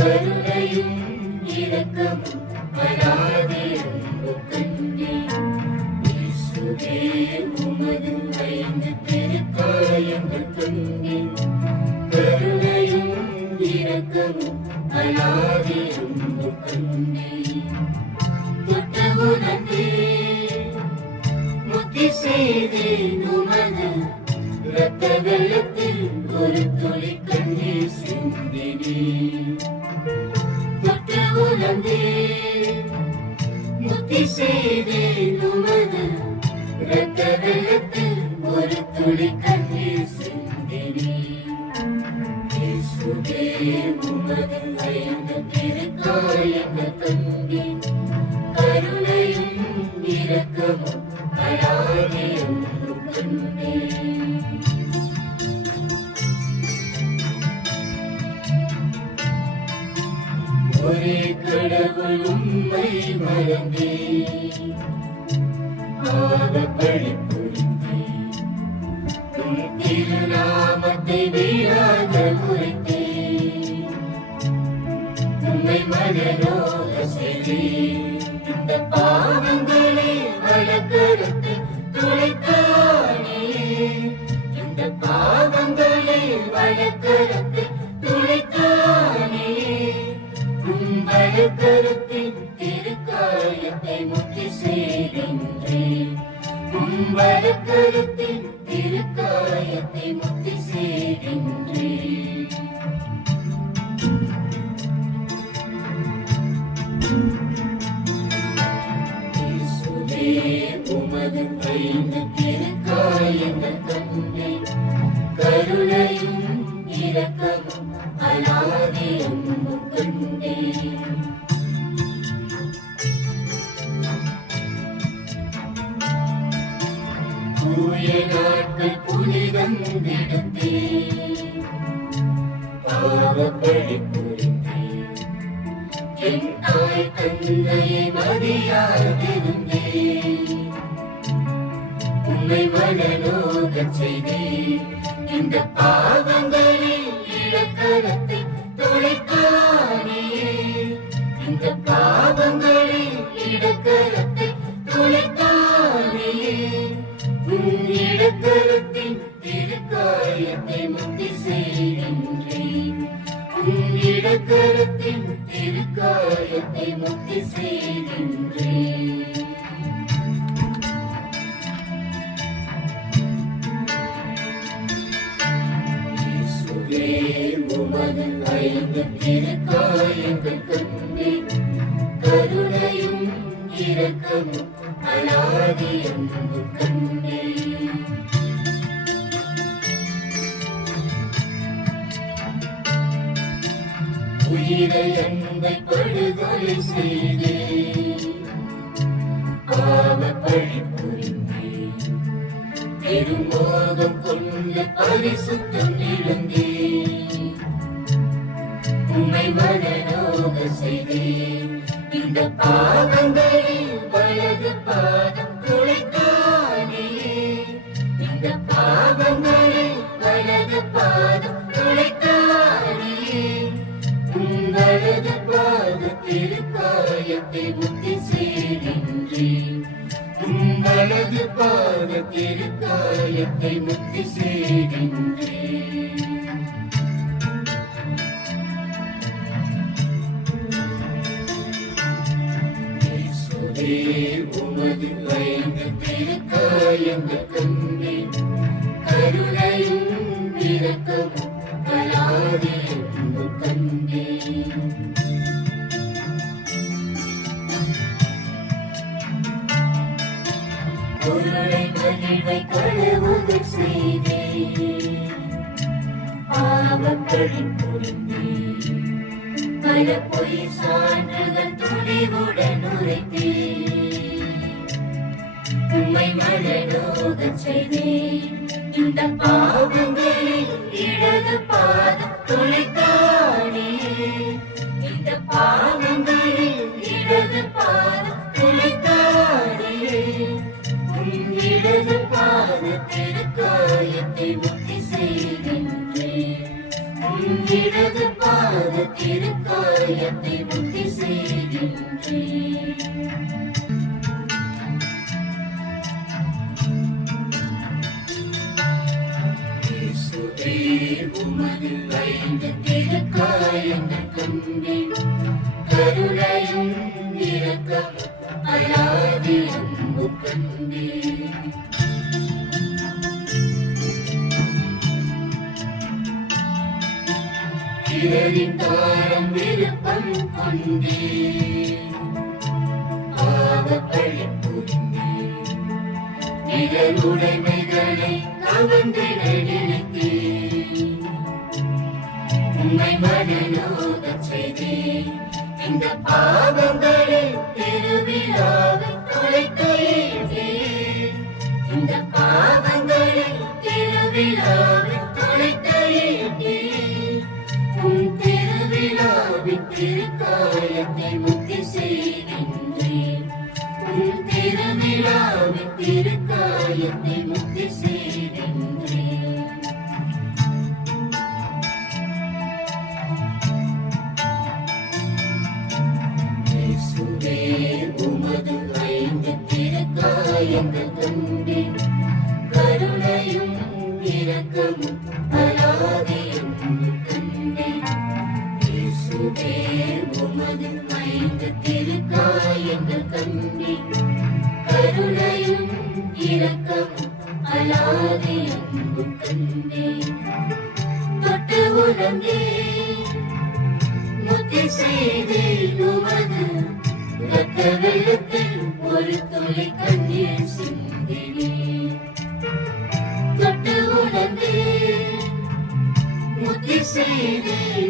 கருணையும் இரக்கமும் வராதே கண்டே இயேசுவே உமது ஐந்து திருக்காயங்கள் கண்டேன் கருணையும் இரக்கமும் வராதே அன்பு கண்டேன் தொட்ட முத்தி செய்தேன் உமது இரத்த வெள்ளத்தை முத்தி செய்தேன் உமது இரத்த வெள்ளத்தில் ஒரு துளி கண்ணீர் சிந்தினே இயேசுவே உமது ஐந்து திருக்காயங்கள் கண்டேன் கருணையும் இரக்கமும் அழாதே அன்பு கண்டேன். ஒரே கடவுள் உண்மை மறந்தே. பாவப்பழி புரிந்தே உன் திருநாமத்தை வீராக உரைத்தே. உண்மை மனநோக செய்தி. இந்த பாவங்களை வழக்கறுத்து துளைத்தானே உங்கள் கருத்தின் திருக்காயத்தை முத்தி செய்கின்றேன் உங்கள் கருத்தின் திருக்காயத்தை முத்தி செய்கின்றேன் உமது ஐந்து தூய நாட்கள் புனிதம் விடுத்தே பாவப்படி புரிந்தேன் என் தாய் தந்தையை மதியாதிருந்தே. உன்னை மனநோகச் செய்தே இந்த பாவங்களில் இலக்கணத்தை துளைத்தானே இந்த பாவங்கள் உமது ஐந்து திருக்காயங்கள் கண்டேன் கருணையும் இரக்கமும் அலாதி அன்பு உயிரை அன்பை படுகொலை செய்தே. கொண்டு பரிசுத்தம் இழந்தேன் உண்மை மனநோக செய்தேன். இந்த பாவங்களில் வலது பாதம் துளைத்தானே இந்த பாவங்களில் வலது பாதம் துளைத்தானே உங்களது பாத திருக்காயத்தை புத்தி செய்கின்றேன் உங்களது பாத திருக்காயத்தை முத்தி செய்கின்றேன் இயேசுவே உமது ஐந்து திருக்காயங்கள் கண்ணே கருணையும் இரக்கமும் கலாதி அன்பு கண்டேன் பொருளை மகிழ்வை கழுவுதல் செய்தே பாவப்பழி புரிந்தே பல பொய் சான்றுகள் துணிவுடன் உரைத்தே உண்மை செய்தே இந்த பாவங்களில் இடது திருக்காயத்தை முத்தி செய்கின்றேன் இடது பாத திருக்காய காயத்தை செய்கின்றேன் இயேசுவே, ஐந்து திருக்காயங்கள் கண்டேன். கருணையும் இரக்கமும் அலாதி அன்பு கண்டேன். பிறரின் தாரம் விருப்பம் கொண்டேன். பாவப்பழி புரிந்தேன். பிறருடைமைகளை கவர்ந்திட நினைத்தேன். உம்மை மனநோகச் செய்தேன். இந்த பாவங்களை திருவிழாவை தொலைக்க திருக்காயத்தை முத்தி செய்கின்றேன் இயேசுவே, உமது ஐந்து திருக்காயங்கள் கண்டேன். கருணையும் இரக்கமும் அலாதி அன்பு கண்டேன். இயேசுவே, உமது ஐந்து திருக்காயங்கள் கண்டேன். கருணையும் இரக்கமும் அலாதி அன்பு கண்டேன். தொட்டு உணர்ந்தேன் முத்தி செய்தேன் உமது ரத்த வெள்ளத்தில் ஒரு துளி கண்ணீர் சிந்தினேன் தொட்டு உணர்ந்தேன் முத்தி செய்தேன் உமது ரத்த வெள்ளத்தில்